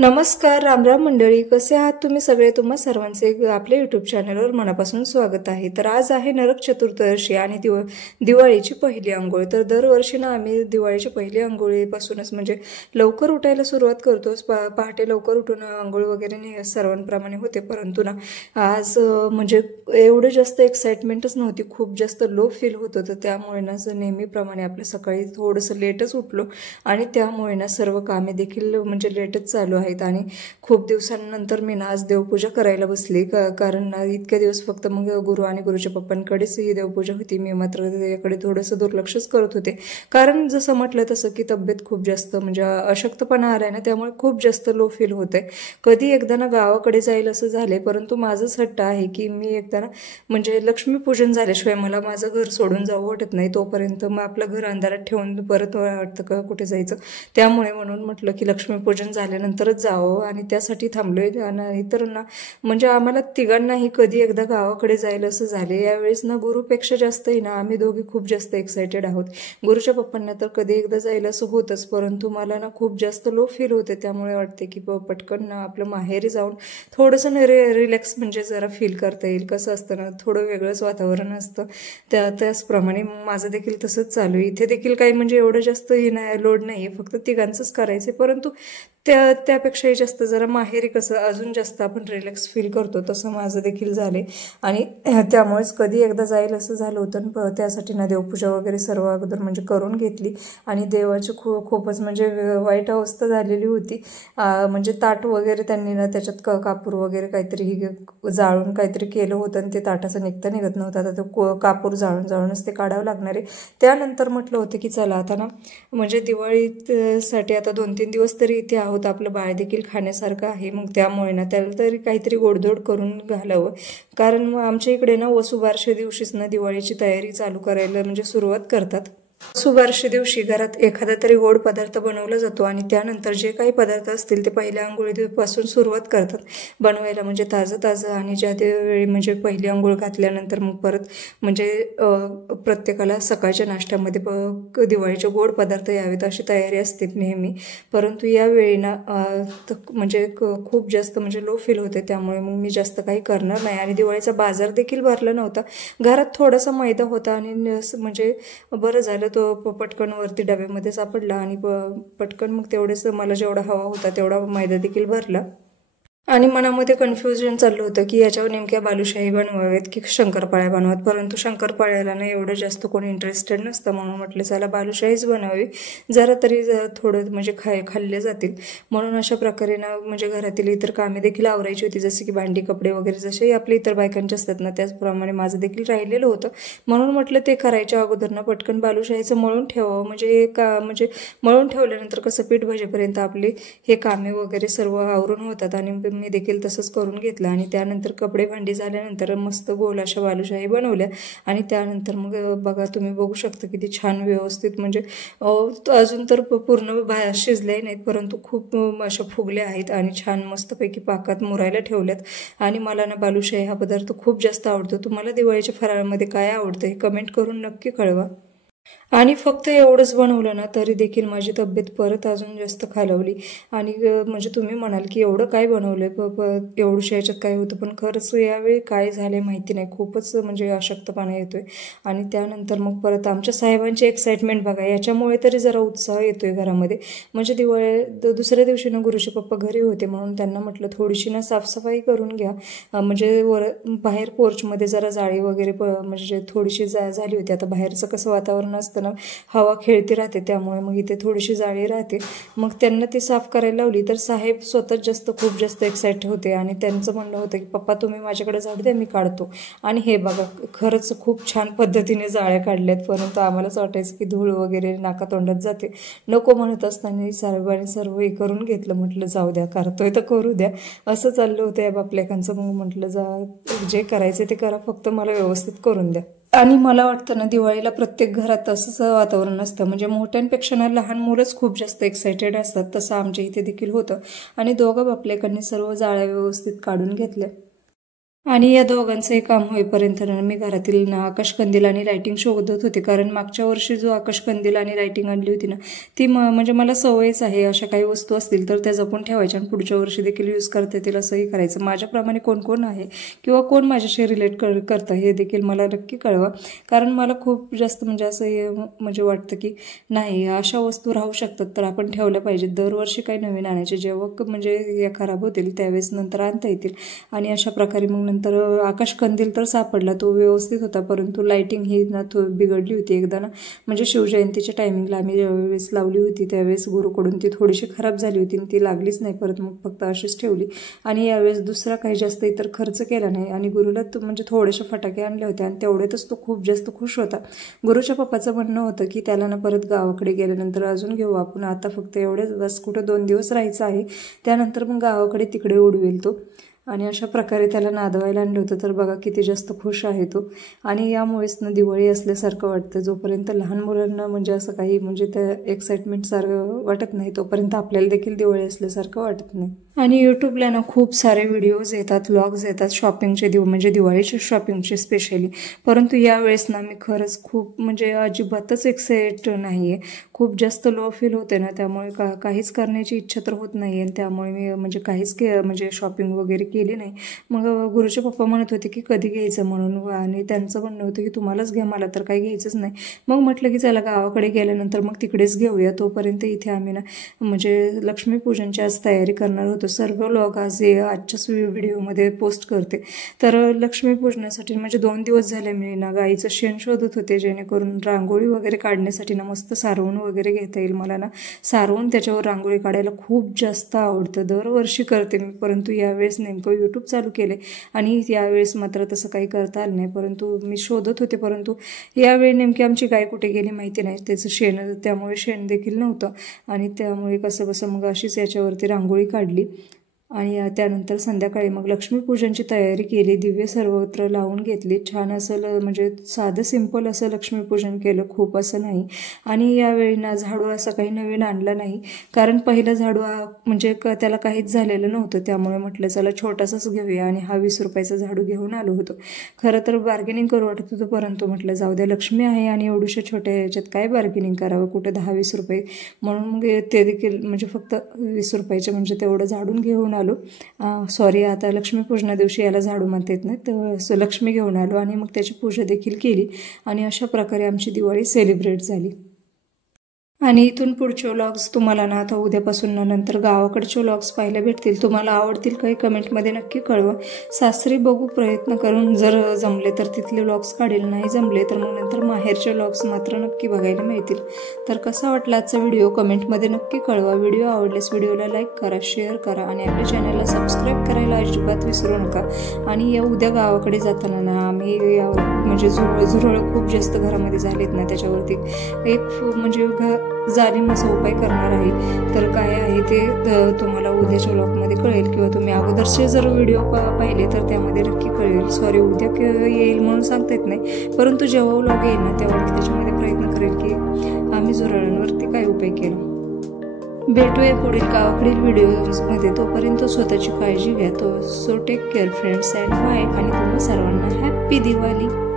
नमस्कार, रामराम मंडळी. कसे आहात तुम्ही सगळे? तुम्हा सर्वांचे आपल्या यूट्यूब चॅनलवर मनापासून स्वागत आहे. तर आज आहे नरक चतुर्दशी आणि दिवाळीची पहिली अंघोळ. तर दरवर्षी ना आम्ही दिवाळीची पहिली अंघोळीपासूनच म्हणजे लवकर उठायला सुरुवात करतोच. पहाटे लवकर उठून अंघोळ वगैरे सर्वांप्रमाणे होते. परंतु ना आज म्हणजे एवढं जास्त एक्साइटमेंटच नव्हती, खूप जास्त लो फील होत होतं. त्यामुळे ना नेहमीप्रमाणे आपल्या सकाळी थोडंसं लेटच उठलो आणि त्यामुळे ना सर्व कामे देखील म्हणजे लेटच चालू आहे. आणि खूप दिवसांनंतर मी ना आज देवपूजा करायला बसली. कारण ना इतके दिवस फक्त मग गुरु आणि गुरुच्या पप्पांकडेच ही देवपूजा होती. मी मात्र याकडे थोडंसं दुर्लक्षच करत होते. कारण जसं म्हटलं तसं की तब्येत खूप जास्त म्हणजे अशक्तपणा आलाय ना, त्यामुळे खूप जास्त लो फील होत आहे. कधी एकदा ना गावाकडे जाईल असं झालंय. परंतु माझंच हट्ट आहे की मी एकदा ना म्हणजे लक्ष्मीपूजन झाल्याशिवाय मला माझं घर सोडून जावं वाटत नाही. तोपर्यंत मग आपलं घर अंधारात ठेवून परत वाटतं का कुठे जायचं. त्यामुळे म्हणून म्हटलं की लक्ष्मीपूजन झाल्यानंतरच जावं आणि त्यासाठी थांबलोय. इतर ना म्हणजे आम्हाला तिघांनाही कधी एकदा गावाकडे जायला असं झाले. यावेळेस ना गुरुपेक्षा जास्तही ना आम्ही दोघी खूप जास्त एक्सायटेड आहोत. गुरुच्या पप्पांना तर कधी एकदा जायला असं होतंच, परंतु मला ना खूप जास्त लो फील होते. त्यामुळे वाटते की पटकन ना आपलं माहेरी जाऊन थोडंसं रिलॅक्स म्हणजे जरा फील करता येईल. कसं असतं ना, थोडं वेगळंच वातावरण असतं. त्याचप्रमाणे माझं देखील तसंच चालू आहे. इथे देखील काही म्हणजे एवढं जास्त हे नाही, लोड नाही आहे, फक्त तिघांचंच करायचं. परंतु त्यापेक्षाही जास्त जरा माहेरी कसं अजून जास्त आपण रिलॅक्स फील करतो, तसं माझं देखील झाले. आणि त्यामुळेच कधी एकदा जाईल असं झालं होतं. त्यासाठी ना देवपूजा वगैरे सर्व अगोदर म्हणजे करून घेतली. आणि देवाची खूपच म्हणजे वाईट अवस्था झालेली होती. म्हणजे ताट वगैरे त्यांनी ना त्याच्यात कापूर वगैरे काहीतरी जाळून काहीतरी केलं होतं आणि ते ताटाचं निघत नव्हतं. आता ते कापूर जाळूनच ते काढावं लागणार आहे. त्यानंतर म्हटलं होतं की चला आता ना म्हणजे दिवाळीसाठी आता 2-3 दिवस तरी इथे आहोत. आपलं बाळ देखील खाण्यासारखं आहे. मग त्यामुळे ना त्याला तरी काहीतरी गोडधोड करून घालावं. कारण मग आमच्या इकडे ना वसुबारशे दिवशीच ना दिवाळीची तयारी चालू करायला म्हणजे सुरुवात करतात. वसुबारशे दिवशी घरात एखादा तरी गोड पदार्थ बनवला जातो आणि त्यानंतर जे काही पदार्थ असतील ते पहिल्या आंघोळीपासून सुरुवात करतात बनवायला. म्हणजे ताजं आणि ज्या वेळी म्हणजे पहिली आंघोळ घातल्यानंतर मग परत म्हणजे प्रत्येकाला सकाळच्या नाश्त्यामध्ये दिवाळीचे गोड पदार्थ यावेत अशी तयारी असते नेहमी. परंतु यावेळी ना म्हणजे खूप जास्त म्हणजे लो फील होते. त्यामुळे मग मी जास्त काही करणार नाही. आणि दिवाळीचा बाजार देखील भरला नव्हता. घरात थोडासा मैदा होता आणि म्हणजे बरं झालं तो पटकन वरती डब्यामध्ये सापडला आणि पटकन मग तेवढेच मला जेवढा हवा होता तेवढा मैदा देखील भरला. आणि मनामध्ये कन्फ्युजन चाललं होतं की याच्यावर नेमक्या बालुशाही बनवावेत की शंकरपाळ्या बनवावेत. परंतु शंकरपाळ्याला ना एवढं जास्त कोणी इंटरेस्टेड नसतं, म्हणून म्हटलं चला बालुशाहीच बनावी, जरा तरी थोडं म्हणजे खाल्ले जातील. म्हणून अशा प्रकारे ना म्हणजे घरातील इतर कामे देखील आवरायची होती, जसे की भांडी कपडे वगैरे जसे आपले इतर बायकांचे असतात ना त्याचप्रमाणे माझं देखील राहिलेलं होतं. म्हणून म्हटलं ते करायच्या अगोदर ना पटकन बालुशाहीचं मळून ठेवावं. म्हणजे मळून ठेवल्यानंतर कसं पीठ भाजीपर्यंत आपले हे कामे वगैरे सर्व आवरून होतात. आणि मी देखील तसंच करून घेतलं. आणि त्यानंतर कपडे भांडी झाल्यानंतर मस्त गोल अशा बालुशाही बनवल्या. आणि त्यानंतर मग बघा तुम्ही बघू शकता किती छान व्यवस्थित म्हणजे अजून तर पूर्ण शिजले नाहीत, परंतु खूप अशा फुगल्या आहेत आणि छान मस्तपैकी पाकात मुरायला ठेवल्यात. आणि मला ना बालुशाही हा पदार्थ खूप जास्त आवडतो. तुम्हाला दिवाळीच्या फराळामध्ये काय आवडतं हे कमेंट करून नक्की कळवा. आणि फक्त एवढंच बनवलं ना तरी देखील माझी तब्येत परत अजून जास्त खालावली. आणि म्हणजे तुम्ही म्हणाल की एवढं काय बनवलंय एवढ्याशा ह्याच्यात काय होतं, पण खरंच यावेळी काय झालंय माहिती नाही, खूपच म्हणजे अशक्तपणा येतोय. आणि त्यानंतर मग परत आमच्या साहेबांची एक्साइटमेंट बघा, याच्यामुळे तरी जरा उत्साह येतोय घरामध्ये. म्हणजे दुसऱ्या दिवशी ना गुरुचे पप्पा घरी होते, म्हणून त्यांना म्हटलं थोडीशी ना साफसफाई करून घ्या. म्हणजे बाहेर पोर्चमध्ये जरा जाळी वगैरे म्हणजे थोडीशी झाली होती. आता बाहेरचं कसं वातावरण असताना हवा खेळती राहते, त्यामुळे मग इथे थोडीशी जाळी राहते. मग त्यांना ती साफ करायला लावली तर साहेब स्वतःच खूप जास्त एक्साइट होते. आणि त्यांचं म्हणणं होतं की पप्पा तुम्ही माझ्याकडे झाडू द्या, मी काढतो. आणि हे बघा खरंच खूप छान पद्धतीने जाळ्या काढल्यात. परंतु आम्हालाच वाटायचं की धूळ वगैरे नाकातोंडात जाते, नको म्हणत असताना साहेबांनी सर्व हे करून घेतलं. म्हटलं जाऊ द्या, करतोय तर करू द्या, असं चाललं होतं या बापलेकांचं. मग म्हटलं जे करायचं ते करा, फक्त मला व्यवस्थित करून द्या. आणि मला वाटतं ना दिवाळीला प्रत्येक घरात असंच वातावरण असतं. म्हणजे मोठ्यांपेक्षा ना लहान मुलंच खूप जास्त एक्सायटेड असतात. तसं आमच्या इथे देखील होतं. आणि दोघं बापलेकांनी सर्व जाळ्या व्यवस्थित काढून घेतल्या. आणि या दोघांचंही काम होईपर्यंत मी घरातील आकाशकंदील आणि लाइटिंग शोधत होते, कारण मागच्या वर्षी जो आकाशकंदील आणि लाइटिंग आणली होती ना ती म्हणजे मला सवयच आहे अशा काही वस्तू असतील तर त्या जपून ठेवायच्या आणि पुढच्या वर्षी देखील यूज करता येतील असंही करायचं। माझ्याप्रमाणे कोण कोण आहे किंवा कोण माझ्याशी रिलेट करतं हे देखील मला नक्की कळवा, कारण मला खूप जास्त म्हणजे असं म्हणजे वाटतं की नाही अशा वस्तू राहू शकतात तर आपण ठेवल्या पाहिजेत। दरवर्षी काही नवीन आणायचे, जेव्हा म्हणजे या खराब होतील त्यावेळेस नंतर आणता येतील। आणि अशा प्रकारे मग नंतर आकाशकंदील तर सापडला, तो व्यवस्थित होता, परंतु लाइटिंग ही ना बिघडली होती एकदा ना, म्हणजे शिवजयंतीच्या टायमिंगला आम्ही ज्यावेळेस लावली होती त्यावेळेस गुरुकडून ती थोडीशी खराब झाली होती आणि ती लागलीच नाही परत, मग फक्त अशीच ठेवली। आणि यावेळेस दुसरा काही जास्त इतर खर्च केला नाही आणि गुरुला म्हणजे थोडेसे फटाके आणले होते आणि तेवढ्यातच तो खूप जास्त खुश होता। गुरुच्या पप्पाचं म्हणणं होतं की त्याला ना परत गावाकडे गेल्यानंतर अजून घेऊ आपण, आता फक्त एवढेच बस, कुठं 2 दिवस राहायचं आहे, त्यानंतर मग गावाकडे तिकडे उडवेल तो। आणि अशा प्रकारे त्याला नादवायला आणलं होतं, तर बघा किती जास्त खुश आहे तो। आणि यामुळेच ना दिवाळी असल्यासारखं वाटतं, जोपर्यंत लहान मुलांना म्हणजे असं काही म्हणजे त्या एक्साइटमेंट सारखं वाटत नाही तोपर्यंत आपल्याला देखील दिवाळी असल्यासारखं वाटत नाही। आणि यूट्यूबला ना खूप सारे व्हिडिओज येतात, व्लॉग्स येतात शॉपिंगचे, म्हणजे दिवाळीचे शॉपिंगचे स्पेशली, परंतु यावेळेस ना मी खरंच खूप म्हणजे अजिबातच एक्साइट नाही आहे, खूप जास्त लो फील होते ना, त्यामुळे काहीच करण्याची इच्छा तर होत नाही आणि त्यामुळे मी म्हणजे काहीच म्हणजे शॉपिंग वगैरे केली नाही। मग गुरुचे पप्पा म्हणत होते की कधी घ्यायचं म्हणून, आणि त्यांचं म्हणणं होतं की तुम्हालाच घ्या, मला तर काही घ्यायचंच नाही। मग म्हटलं की चला गावाकडे गेल्यानंतर मग तिकडेच घेऊया, तोपर्यंत इथे आम्ही ना म्हणजे लक्ष्मीपूजनची आज तयारी करणार होतो। सर्व व्लॉग आज आजच्याच व्हिडिओमध्ये पोस्ट करते। तर लक्ष्मीपूजनासाठी म्हणजे 2 दिवस झाले मी ना गाईचं शेण शोधत होते, जेणेकरून रांगोळी वगैरे काढण्यासाठी ना मस्त सारवून वगैरे घेता येईल। मला ना सारवून त्याच्यावर रांगोळी काढायला खूप जास्त आवडतं, दरवर्षी करते मी, परंतु यावेळेस नेमकं यूट्यूब चालू केले आणि यावेळेस मात्र तसं काही करता आलं नाही, परंतु मी शोधत होते, परंतु यावेळी नेमकी आमची गाय कुठे गेली माहिती नाही, त्याचं शेण, त्यामुळे शेण देखील नव्हतं आणि त्यामुळे कसं मग अशीच याच्यावरती रांगोळी काढली। आणि त्यानंतर संध्याकाळी मग लक्ष्मीपूजनची तयारी केली, दिवे सर्वत्र लावून घेतली, छान असं म्हणजे साधं सिंपल असं लक्ष्मीपूजन केलं, खूप असं नाही। आणि यावेळी ना झाडू असं काही नवीन आणला नाही, कारण पहिलं झाडू म्हणजे त्याला काहीच झालेलं नव्हतं, त्यामुळे म्हटलं चला छोटासाच घेऊया आणि हा 20 रुपयाचा झाडू घेऊन आलो होतो। खरं तर बार्गेनिंग करू वाटत होतं, परंतु म्हटलं जाऊ द्या, लक्ष्मी आहे आणि एवढ्याशा छोट्या ह्याच्यात काय बार्गेनिंग करावं, कुठं 10-20 रुपये, म्हणून मग ते देखील म्हणजे फक्त 20 रुपयाचे म्हणजे तेवढं झाडून घेऊन आलो। सॉरी, आता लक्ष्मीपूजना दिवशी याला झाडू म्हणता येत नाही, तर लक्ष्मी घेऊन आलो आणि मग त्याची पूजा देखील केली आणि अशा प्रकारे आमची दिवाळी सेलिब्रेट झाली। आणि इथून पुढचे व्लॉग्स तुम्हाला ना आता उद्यापासून नंतर गावाकडचे व्लॉग्स पाहायला भेटतील, तुम्हाला आवडतील काही कमेंटमध्ये नक्की कळवा। सासरी बघू प्रयत्न करून, जर जमले तर तिथले व्लॉग्स काढेल, नाही जमले तर मग नंतर माहेरचे व्लॉग्स मात्र नक्की बघायला मिळतील। तर कसा वाटला आजचा व्हिडिओ कमेंटमध्ये नक्की कळवा। व्हिडिओ आवडल्यास व्हिडिओला लाईक करा, शेअर करा आणि आपल्या चॅनलला सबस्क्राईब करायला अजिबात विसरू नका। आणि या उद्या गावाकडे जाताना ना आम्ही म्हणजे झुरळ खूप जास्त घरामध्ये झालेत ना, त्याच्यावरती एक म्हणजे जालिम असा उपाय करणार आहे, तर काय आहे ते तुम्हाला उद्याच्या व्लॉगमध्ये कळेल, किंवा तुम्ही अगोदरचे जर व्हिडिओ पाहिले तर त्यामध्ये नक्की कळेल। सॉरी, उद्या येईल म्हणून सांगता येत नाही, परंतु जेव्हा व्लॉग येईल ना तेव्हा मी त्याच्यामध्ये प्रयत्न करेल की आम्ही झुरळांवरती काय उपाय केला। भेटूया पुढील गावाकडील व्हिडिओमध्ये, तोपर्यंत स्वतःची काळजी घ्या। So take care friends and bye, आणि तुम्हा सर्वांना हॅप्पी दिवाळी।